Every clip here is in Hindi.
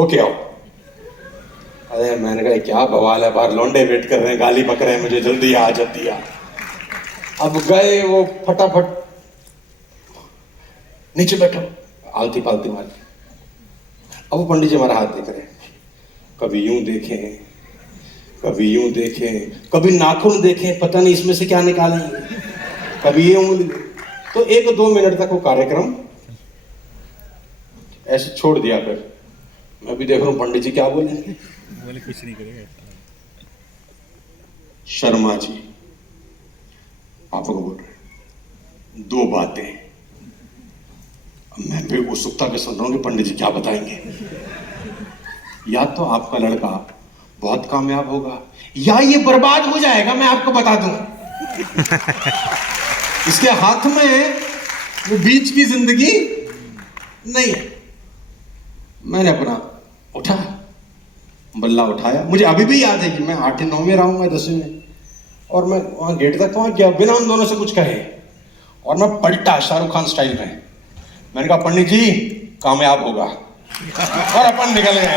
धो के आओ। अरे मैंने कहा क्या बवाल है, बाहर लौंडे वेट कर रहे हैं, गाली बक रहे हैं मुझे, जल्दी आ जल्दी आ। अब गए वो फटाफट, नीचे बैठो, आलती पालती मार। अब वो पंडित जी हमारा हाथ देख रहे हैं, कभी यूं देखें, कभी यूं देखें, कभी नाखून देखें, पता नहीं इसमें से क्या निकालेंगे, कभी ये उंगली। तो 1-2 मिनट तक वो कार्यक्रम ऐसे छोड़ दिया। फिर मैं भी देख रहा हूं पंडित जी क्या बोलेंगे। बोले कुछ नहीं करेगा। शर्मा जी आपको बोल रहे 2 बातें। मैं भी उत्सुकता के सुन रहा हूं कि पंडित जी क्या बताएंगे। या तो आपका लड़का बहुत कामयाब होगा या ये बर्बाद हो जाएगा, मैं आपको बता दूं। इसके हाथ में वो बीच की जिंदगी नहीं है। मैंने अपना उठा, बल्ला उठाया। मुझे अभी भी याद है कि मैं 8-9 में रहूंगा 10वीं में, और मैं वहां गेट तक पहुंच गया बिना उन दोनों से कुछ कहे, और मैं पलटा शाहरुख खान स्टाइल में। मैंने कहा पंडित जी कामयाब होगा, और अपन निकल गए।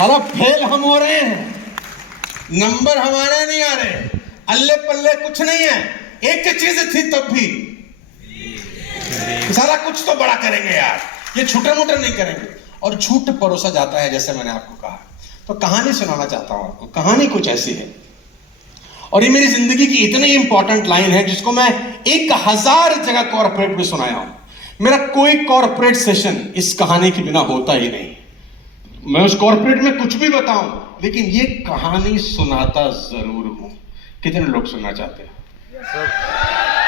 अब फेल हम हो रहे हैं, नंबर हमारे नहीं आ रहे, अल्ले पल्ले कुछ नहीं है। एक चीज थी तब भी, सारा कुछ तो बड़ा करेंगे यार, ये छूटर मुटर नहीं करेंगे। और झूठ परोसा जाता है, जैसे मैंने आपको कहा। तो कहानी सुनाना चाहता हूं आपको। कहानी कुछ ऐसी है, और ये मेरी जिंदगी की इतनी इंपॉर्टेंट लाइन है जिसको मैं 1000 जगह कॉर्पोरेट में सुनाया हूं। मेरा कोई कॉर्पोरेट सेशन इस कहानी के बिना होता ही नहीं। मैं उस कॉर्पोरेट में कुछ भी बताऊं, लेकिन ये कहानी सुनाता जरूर हूं। कितने लोग सुनना चाहते हैं?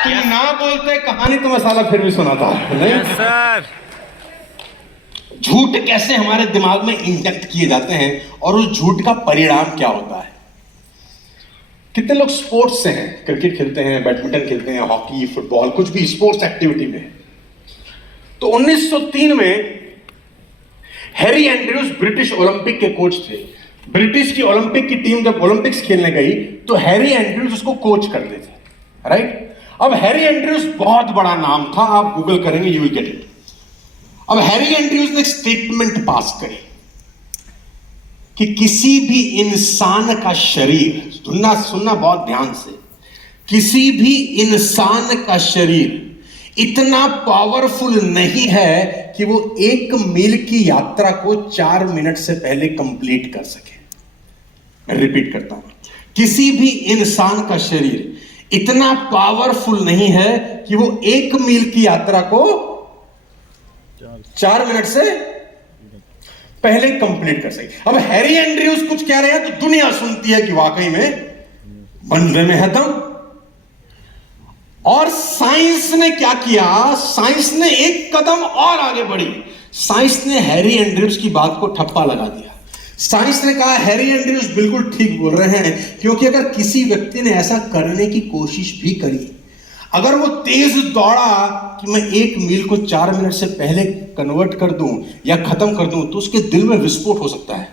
तुम ना बोलते कहानी तो मैं साला फिर भी सुनाता नहीं। सर झूठ कैसे हमारे दिमाग में इंजेक्ट किए जाते हैं, और उस झूठ का परिणाम क्या होता है। कितने लोग स्पोर्ट्स से हैं, क्रिकेट खेलते हैं, बैडमिंटन खेलते हैं, हॉकी, फुटबॉल, कुछ भी स्पोर्ट्स एक्टिविटी में। तो 1903 में हैरी एंड्रयूज ब्रिटिश ओलंपिक के कोच थे। ब्रिटिश की ओलंपिक की टीम जब ओलंपिक्स खेलने गई तो हैरी एंड्रयूज उसको कोच करते थे, राइट। अब हैरी एंड्रयूज बहुत बड़ा नाम था, आप गूगल करेंगे यू विल गेट इट। अब हैरी एंड्रयूज ने एक स्टेटमेंट पास करी कि किसी भी इंसान का शरीर, सुनना बहुत ध्यान से, किसी भी इंसान का शरीर इतना पावरफुल नहीं है कि वो 1 मील की यात्रा को 4 मिनट से पहले कंप्लीट कर सके। मैं रिपीट करता हूं, किसी भी इंसान का शरीर इतना पावरफुल नहीं है कि वो 1 मील की यात्रा को 4 मिनट से पहले कंप्लीट कर सके। अब हैरी एंड्रयूज कुछ कह रहे हैं तो दुनिया सुनती है कि वाकई में बंदे में है दम। और साइंस ने क्या किया, साइंस ने एक कदम और आगे बढ़ी। साइंस ने हैरी एंड्रयूज की बात को ठप्पा लगा दिया। साइंस ने कहा हैरी एंड्रयूज बिल्कुल ठीक बोल रहे हैं, क्योंकि अगर किसी व्यक्ति ने ऐसा करने की कोशिश भी करी, अगर वो तेज दौड़ा कि मैं 1 मील को 4 मिनट से पहले कन्वर्ट कर दूं या खत्म कर दूं, तो उसके दिल में विस्फोट हो सकता है,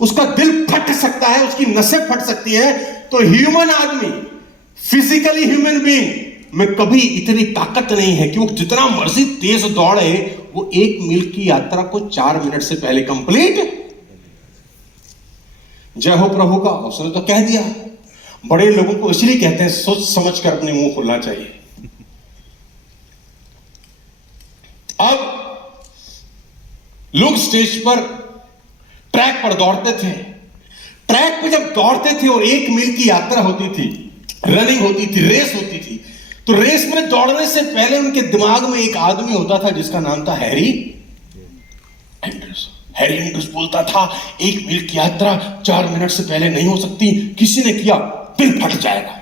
उसका दिल फट सकता है, उसकी नसें फट सकती है। तो ह्यूमन आदमी, फिजिकली ह्यूमन बीइंग में कभी इतनी ताकत नहीं है कि वो जितना मर्जी तेज दौड़े, वो 1 मील की यात्रा को 4 मिनट से पहले कंप्लीट। जय हो प्रभु का, उसने तो कह दिया। बड़े लोगों को इसलिए कहते हैं सोच समझ कर अपने मुंह खोलना चाहिए। अब लोग स्टेज पर, ट्रैक पर दौड़ते थे। ट्रैक पे जब दौड़ते थे और 1 मील की यात्रा होती थी, रनिंग होती थी, रेस होती थी, तो रेस में दौड़ने से पहले उनके दिमाग में एक आदमी होता था जिसका नाम था हैरी एंड्रयूज। हैरी एंड्रयूज बोलता था 1 मील की यात्रा 4 मिनट से पहले नहीं हो सकती, किसी ने किया दिल फट जाएगा।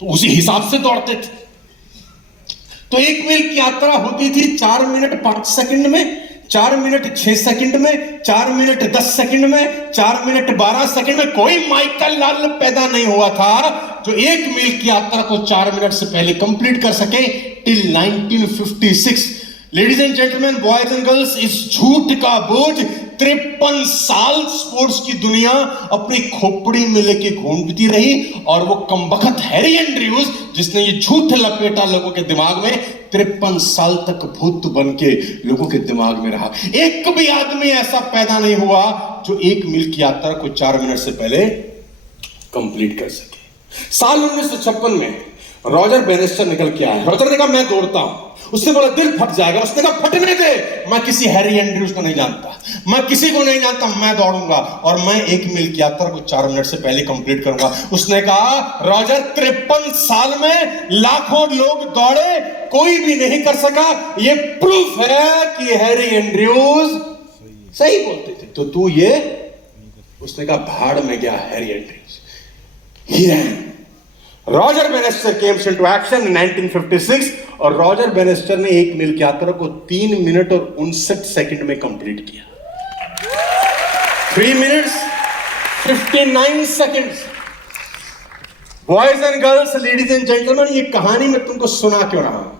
तो उसी हिसाब से दौड़ते थे। तो 1 मील की यात्रा होती थी 4 मिनट 5 सेकंड में, 4 मिनट 6 सेकंड में, 4 मिनट 10 सेकंड में, 4 मिनट 12 सेकंड में। कोई माइकल लाल पैदा नहीं हुआ था जो 1 मील की यात्रा को 4 मिनट से पहले कंप्लीट कर सके, till 1956। Ladies and gentleman, boys and girls, इस झूठ का बोझ 53 साल स्पोर्ट्स की दुनिया अपनी खोपड़ी में लेके घूमती रही, और वो कमबख्त हैरी एंड्रयूज जिसने ये झूठ लपेटा लोगों के दिमाग में, 53 साल तक भूत बन के लोगों के दिमाग में रहा। एक भी आदमी ऐसा पैदा नहीं हुआ जो 1 मील की यात्रा को 4 मिनट से पहले कंप्लीट कर सके। साल 1956 में रॉजर बेनिस्टर निकल के आया। रॉजर ने कहा मैं दौड़ता हूं। उसने बोला दिल फट जाएगा। उसने कहा फटने दे, मैं किसी हैरी एंड्रयूज को नहीं जानता, मैं किसी को नहीं जानता, मैं दौड़ूंगा और मैं 1 मील की यात्रा को 4 मिनट से पहले कंप्लीट करूंगा। उसने कहा रॉजर 53 साल में लाखों लोग दौड़े, कोई भी नहीं कर सका, ये प्रूफ है कि हैरी एंड्रयूज सही बोलते थे। तो तू ये, उसने कहा भाड़ में गया Harry Andrews. He ran. Roger Bannister comes into action in 1956 और रॉजर बेनिस्टर ने 1 मील की यात्रा को 3 मिनट और 59 सेकंड में कंप्लीट किया। 3 minutes 59 seconds. Boys and girls, ladies and gentleman, ये कहानी मैं तुमको सुना क्यों रहा हूं?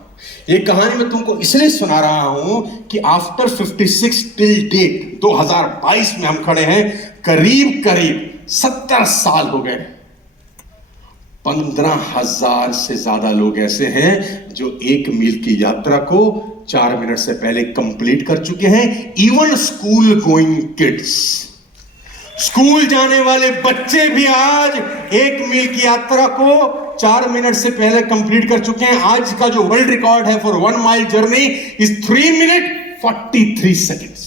ये कहानी मैं तुमको इसलिए सुना रहा हूं कि आफ्टर 56 टिल डेट 2022 में हम खड़े हैं, करीब करीब 70 साल हो गए। 15,000 से ज्यादा लोग ऐसे हैं जो 1 मील की यात्रा को 4 मिनट से पहले कंप्लीट कर चुके हैं। Even school going kids, school जाने वाले बच्चे भी आज 1 मील की यात्रा को 4 मिनट से पहले कंप्लीट कर चुके हैं। आज का जो वर्ल्ड रिकॉर्ड है for 1 mile journey is 3 minute 43 seconds.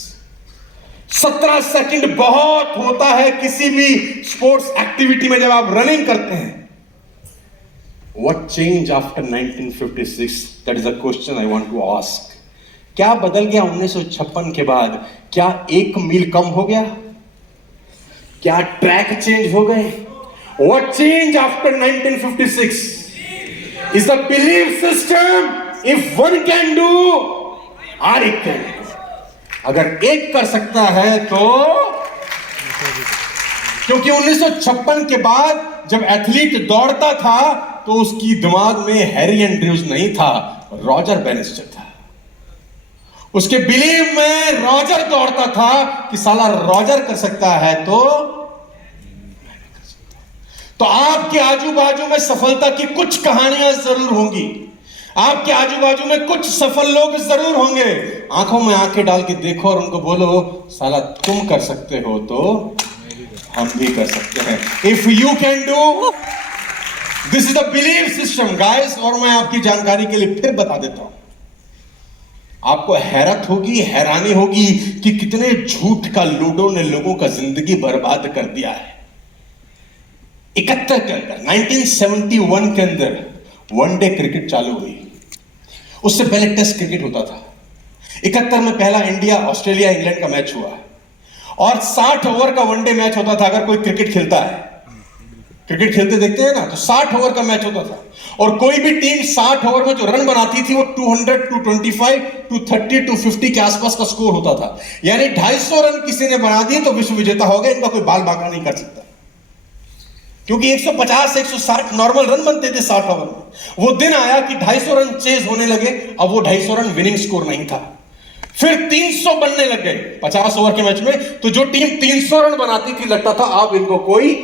17 second बहुत होता है किसी भी स्पोर्ट्स एक्टिविटी में जब आप रनिंग करते हैं। What changed after 1956? That is a question I want to ask. क्या बदल गया 1956 के बाद? क्या 1 मील कम हो गया? क्या ट्रैक चेंज हो गए? What changed after 1956? Is the belief system if one can do, or it can do. अगर एक कर सकता है तो, क्योंकि 1956 के बाद जब एथलीट दौड़ता था तो उसकी दिमाग में हैरी एंड्रयूज नहीं था, रॉजर बेनिस्टर था। उसके बिलीव में रॉजर दौड़ता था कि साला रॉजर कर सकता है तो आपके आजू बाजू में सफलता की कुछ कहानियां जरूर होंगी, आपके आजू बाजू में कुछ सफल लोग जरूर होंगे। आंखों में आंखें डाल के देखो और उनको बोलो साला तुम कर सकते हो तो हम भी कर सकते हैं। If you can do, this is the believe system guys. और मैं आपकी जानकारी के लिए फिर बता देता हूं, आपको हैरत होगी, हैरानी होगी कि कितने झूठ का लूडो ने लोगों का जिंदगी बर्बाद कर दिया है। 71 के अंदर 1971 के अंदर वनडे क्रिकेट चालू हुई। उससे पहले टेस्ट क्रिकेट होता था। 71 में पहला इंडिया ऑस्ट्रेलिया इंग्लैंड का मैच हुआ और 60 ओवर का वनडे मैच होता था। अगर कोई क्रिकेट खेलता है, क्रिकेट खेलते देखते हैं ना, तो 60 ओवर का मैच होता था और कोई भी टीम 60 ओवर में जो रन बनाती थी वो 200, 225, 230, 250 के आसपास का स्कोर होता था। यानी 250 रन किसी ने बना दिए तो विश्व विजेता हो गया, इनका कोई बाल बांका नहीं कर सकता, क्योंकि 150 160 नॉर्मल रन बनते थे 60 ओवर में। वो दिन आया कि 250 रन चेज होने लगे। अब वो 250 रन विनिंग स्कोर नहीं था, फिर 300 बनने लग गए 50 ओवर के मैच में। तो जो टीम 300 रन बनाती थी लगता था अब इनको कोई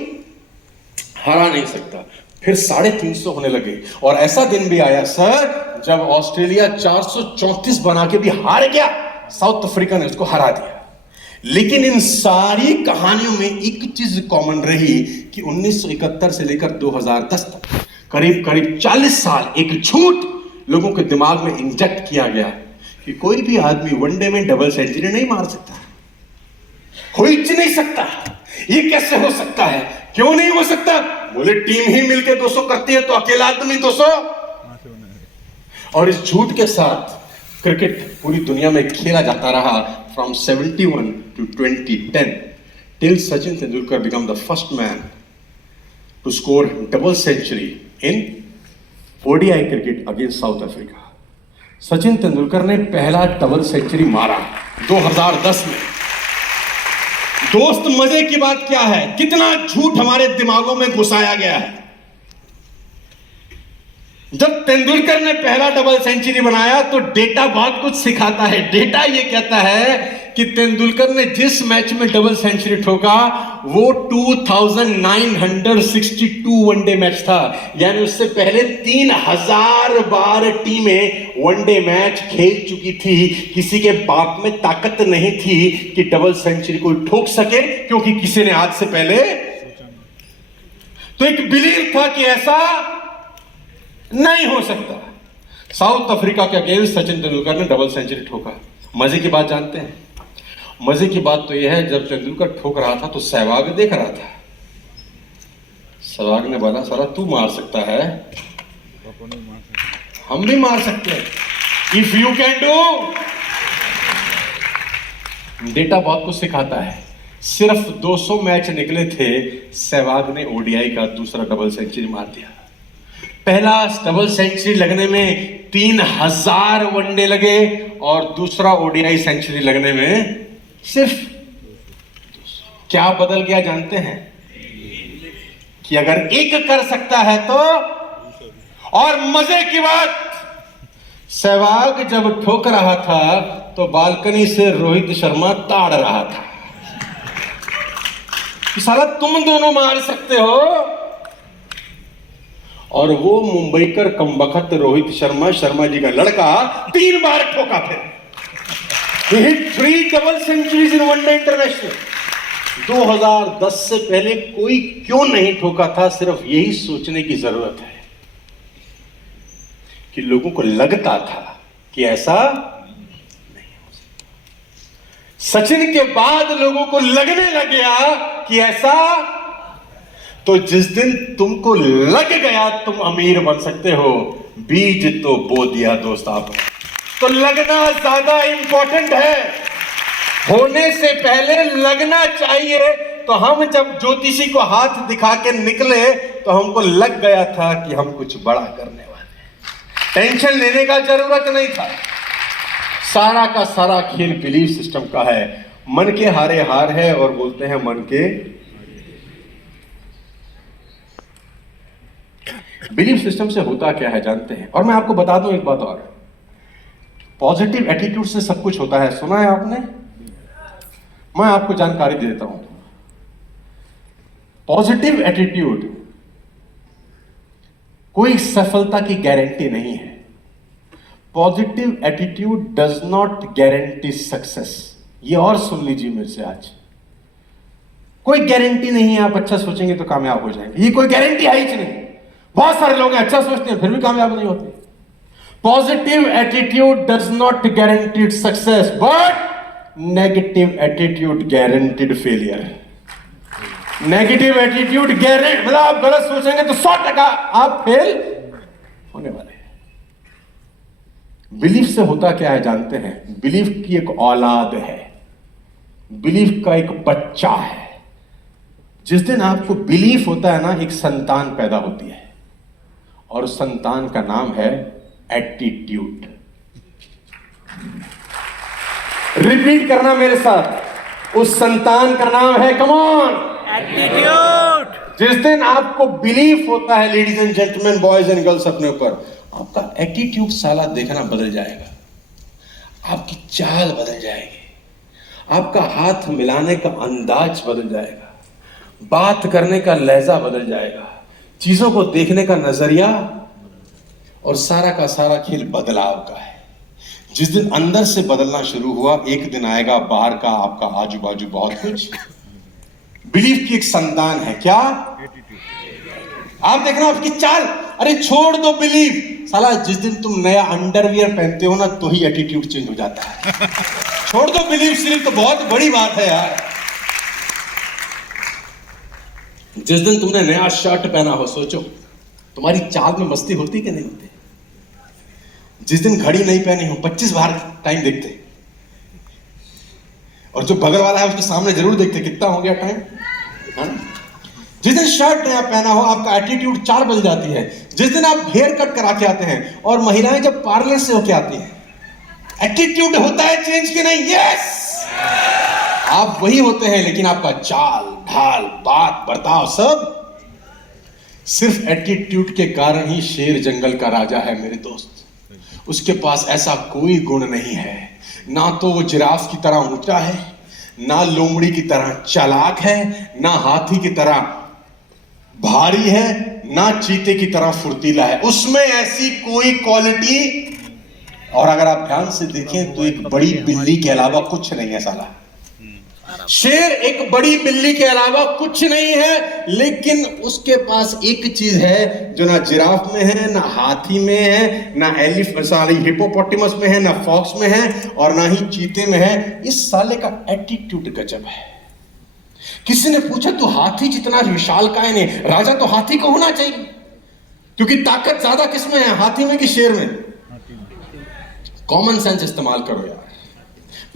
हरा नहीं सकता। फिर 350 होने लगे और ऐसा दिन भी आया सर जब ऑस्ट्रेलिया 434 बना के भी हार गया, साउथ अफ्रीका ने उसको हरा दिया। लेकिन इन सारी कहानियों में एक चीज कॉमन रही कि 1971 से लेकर 2010 तक करीब करीब 40 साल एक झूठ लोगों के दिमाग में इंजेक्ट किया गया कि कोई भी आदमी वनडे में डबल सेंचुरी नहीं मार सकता, हो ही नहीं सकता। ये कैसे हो सकता है, क्यों नहीं हो सकता? बोले टीम ही मिलकर 200 करती है तो अकेला आदमी 200। और इस झूठ के साथ क्रिकेट पूरी दुनिया में खेला जाता रहा from 71 to 2010 till Sachin Tendulkar became the first man to score double century in ODI cricket against South Africa. Sachin Tendulkar ने पहला डबल सेंचुरी मारा 2010 में। दोस्त मजे की बात क्या है, कितना झूठ हमारे दिमागों में घुसाया गया है। जब तेंदुलकर ने पहला डबल सेंचुरी बनाया तो डेटा बहुत कुछ सिखाता है। डेटा ये कहता है कि तेंदुलकर ने जिस मैच में डबल सेंचुरी ठोका वो 2962 वनडे मैच था, यानी उससे पहले 3000 बार टीमें वनडे मैच खेल चुकी थी। किसी के बाप में ताकत नहीं थी कि डबल सेंचुरी को ठोक सके, क्योंकि किसी ने आज से पहले तो एक बिलीव था कि ऐसा नहीं हो सकता। साउथ अफ्रीका के अगेंस्ट सचिन तेंदुलकर ने डबल सेंचुरी ठोका। मजे की बात जानते हैं? मजे की बात तो यह है, जब तेंदुलकर ठोक रहा था तो सहवाग देख रहा था। सहवाग ने बोला, साला तू मार सकता है, हम भी मार सकते हैं, if you can do. Data बहुत कुछ सिखाता है। सिर्फ 200 मैच निकले थे, सहवाग ने ओडीआई का दूसरा डबल सेंचुरी मार दिया। पहला डबल सेंचुरी लगने में 3000 वनडे लगे और दूसरा ओडीआई सेंचुरी लगने में सिर्फ 200। क्या बदल गया जानते हैं? कि अगर एक कर सकता है तो। और मजे की बात, सहवाग जब ठोक रहा था तो बालकनी से रोहित शर्मा ताड़ रहा था कि साला तुम दोनों मार सकते हो। और वो मुंबईकर कमबख्त रोहित शर्मा जी का लड़का 3 बार ठोका। फिर 3 double centuries in one day international. 2010 से पहले कोई क्यों नहीं ठोका था? सिर्फ यही सोचने की जरूरत है कि लोगों को लगता था कि ऐसा नहीं हो सकता। सचिन के बाद लोगों को लगने लग गया कि ऐसा। तो जिस दिन तुमको लग गया तुम अमीर बन सकते हो, बीज तो बो दिया दोस्त आपने। तो लगना ज्यादा इंपॉर्टेंट है, होने से पहले लगना चाहिए। तो हम जब ज्योतिषी को हाथ दिखा के निकले तो हमको लग गया था कि हम कुछ बड़ा करने वाले। टेंशन लेने का जरूरत नहीं था। सारा का सारा खेल बिलीफ सिस्टम का है। मन के हारे हार है और बोलते हैं मन के। बिलीफ सिस्टम से होता क्या है जानते हैं? और मैं आपको बता दूं एक बात और, पॉजिटिव एटीट्यूड से सब कुछ होता है। सुना है आपने? मैं आपको जानकारी दे देता हूं। पॉजिटिव एटीट्यूड कोई सफलता की गारंटी नहीं है। Positive attitude does not guarantee success. ये और सुन लीजिए मेरे से आज, कोई गारंटी नहीं है आप अच्छा सोचेंगे तो कामयाब हो जाएंगे, ये कोई गारंटी है ही नहीं। बहुत सारे लोग अच्छा सोचते हैं फिर भी कामयाब नहीं होते। Positive attitude does not guaranteed success, but negative attitude guaranteed failure. Negative attitude guarantee मतलब आप गलत सोचेंगे तो 100% आप फेल होने वाले हैं। बिलीफ से होता क्या है जानते हैं? बिलीफ की एक औलाद है, बिलीफ का एक बच्चा है। जिस दिन आपको बिलीफ होता है ना, एक संतान पैदा होती है और उस संतान का नाम है एटीट्यूड। रिपीट करना मेरे साथ, उस संतान का नाम है, कम ऑन, एटीट्यूड। जिस दिन आपको बिलीफ होता है ladies and gentleman, boys and girls, अपने ऊपर, आपका एटीट्यूड साला देखना बदल जाएगा, आपकी चाल बदल जाएगी, आपका हाथ मिलाने का अंदाज बदल जाएगा, बात करने का लहजा बदल जाएगा, चीजों को देखने का नजरिया, और सारा का सारा खेल बदलाव का है। जिस दिन अंदर से बदलना शुरू हुआ, एक दिन आएगा बाहर का आपका आजू बाजू बहुत कुछ। बिलीफ की एक संतान है क्या? आप देखना आपकी चाल। अरे छोड़ दो बिलीफ, साला जिस दिन तुम नया अंडरवियर पहनते हो ना तो ही एटीट्यूड चेंज हो जाता है। छोड़ दो बिलीफ सिर्फ, तो बहुत बड़ी बात है यार। जिस दिन तुमने नया शर्ट पहना हो, सोचो तुम्हारी चाल में मस्ती होती कि नहीं होती? जिस दिन घड़ी नहीं पहनी हो, 25 बार टाइम देखते, और जो बगल वाला है उसके सामने जरूर देखते कितना हो गया टाइम, है ना? जिस दिन शर्ट नया पहना हो, आपका एटीट्यूड चाल बदल जाती है। जिस दिन आप हेयर कट करा के आते हैं, और महिलाएं जब पार्लर से होके आती हैं, एटीट्यूड होता है चेंज कि नहीं? यस, आप वही होते हैं, लेकिन आपका चाल ढाल, बात, बर्ताव सब। सिर्फ एटीट्यूड के कारण ही शेर जंगल का राजा है मेरे दोस्त। उसके पास ऐसा कोई गुण नहीं है, ना तो वो जिराफ की तरह ऊंचा है, ना लोमड़ी की तरह चालाक है, ना हाथी की तरह भारी है, ना चीते की तरह फुर्तीला है। उसमें ऐसी कोई क्वालिटी, और अगर आप ध्यान से देखें तो एक बड़ी बिल्ली के अलावा कुछ नहीं है साला। शेर एक बड़ी बिल्ली के अलावा कुछ नहीं है, लेकिन उसके पास एक चीज है जो ना जिराफ में है, ना हाथी में है, ना हिपोपोटामस में है, ना फॉक्स में है, और ना ही चीते में है। इस साले का एटीट्यूड गजब है। किसी ने पूछा तो हाथी जितना विशालकाय ने, राजा तो हाथी को होना चाहिए, क्योंकि ताकत ज्यादा किसमें है, हाथी में कि शेर में? कॉमन सेंस इस्तेमाल करो यार।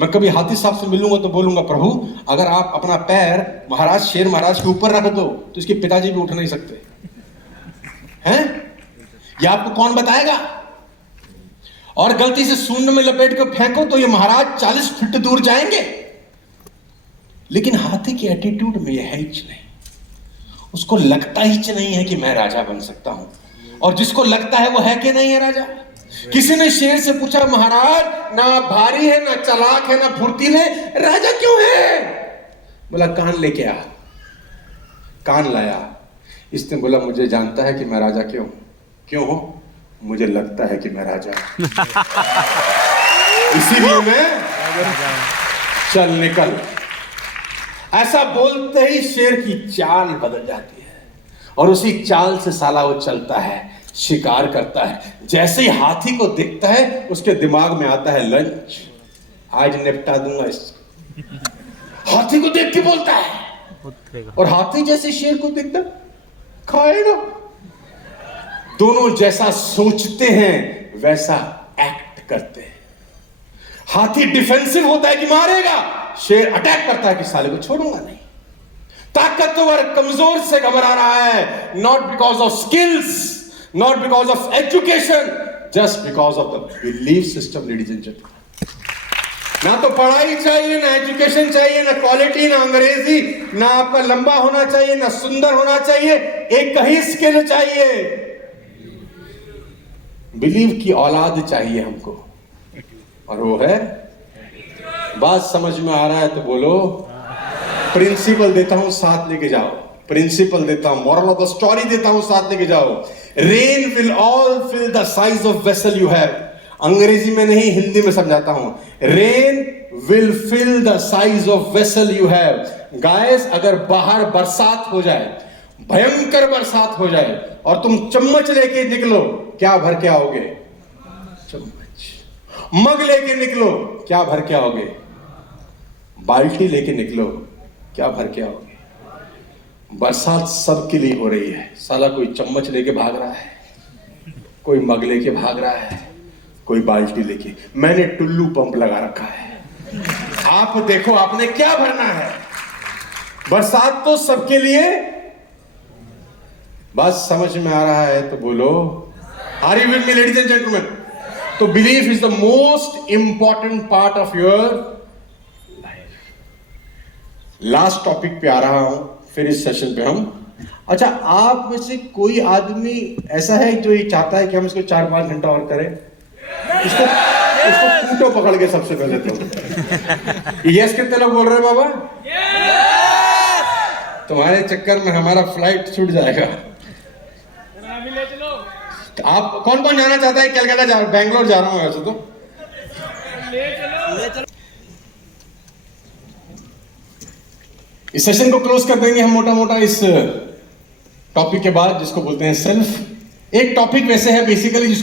मैं कभी हाथी साहब से मिलूंगा तो बोलूंगा, प्रभु अगर आप अपना पैर महाराज शेर महाराज के ऊपर रख दो तो इसके पिताजी भी उठ नहीं सकते हैं। ये आपको कौन बताएगा? और गलती से सूंड में लपेट कर फेंको तो ये महाराज 40 फीट दूर जाएंगे। लेकिन हाथी के एटीट्यूड में यह है ही नहीं, उसको लगता ही नहीं है कि मैं राजा बन सकता हूं, और जिसको लगता है वो है कि नहीं है राजा। किसी ने शेर से पूछा, महाराज ना भारी है, ना चालाक है, ना फुर्तीले, राजा क्यों है? बोला कान लेके आ। कान लाया। इसने बोला मुझे जानता है कि मैं राजा क्यों हूं, मुझे लगता है कि मैं राजा हूं। इसीलिए मैं चल निकल। ऐसा बोलते ही शेर की चाल बदल जाती है, और उसी चाल से साला वो चलता है, शिकार करता है। जैसे ही हाथी को दिखता है उसके दिमाग में आता है लंच, आज निपटा दूंगा इसको। हाथी को देख के बोलता है, और हाथी जैसे शेर को देखता खाएगा। दोनों जैसा सोचते हैं वैसा एक्ट करते हैं। हाथी डिफेंसिव होता है कि मारेगा, शेर अटैक करता है कि साले को छोड़ूंगा नहीं। ताकतवर कमजोर से घबरा रहा है, not because of skills, not because of education, just because of the belief system, ladies and gentlemen। ना तो पढ़ाई चाहिए, ना एजुकेशन चाहिए, ना क्वालिटी, ना अंग्रेजी, ना आपका लंबा होना चाहिए, ना सुंदर होना चाहिए, एक ही स्किल चाहिए, बिलीव की औलाद चाहिए हमको, और वो है। बात समझ में आ रहा है तो बोलो। प्रिंसिपल देता हूं, साथ लेके जाओ। प्रिंसिपल देता हूं, मॉरल ऑफ द स्टोरी देता हूं, साथ लेके जाओ। Rain will all fill the size of vessel you have। अंग्रेजी में नहीं, हिंदी में समझाता हूं। Rain will fill the size of vessel you have। Guys, अगर बाहर बरसात हो जाए, भयंकर बरसात हो जाए, और तुम चम्मच लेके निकलो, क्या भर के आओगे? चम्मच। मग लेके निकलो, क्या भर के आओगे? बाल्टी लेके निकलो, क्या भर के आओगे? बरसात सबके लिए हो रही है। साला कोई चम्मच लेके भाग रहा है, कोई मग लेके भाग रहा है, कोई बाल्टी लेके। मैंने टुल्लू पंप लगा रखा है। आप देखो आपने क्या भरना है। बरसात तो सबके लिए। बात समझ में आ रहा है तो बोलो। Are you with me ladies and gentlemen? तो belief is the most important part of your life. Last topic पे आ रहा हूं फिर इस सेशन पे हम। अच्छा, आप में से कोई आदमी ऐसा है जो ये चाहता है कि हम इसको 4-5 घंटा और करें? इसको कूटो पकड़ के सबसे पहले तो। यस कितने लोग बोल रहे हैं बाबा? तुम्हारे चक्कर में हमारा फ्लाइट छूट जाएगा। तो आप कौन कौन जाना चाहता है? कलकत्ता बैंगलोर जा रहा हूं वैसे तो। इस सेशन को क्लोज कर देंगे हम मोटा मोटा इस टॉपिक के बाद, जिसको बोलते हैं सेल्फ। एक टॉपिक वैसे है बेसिकली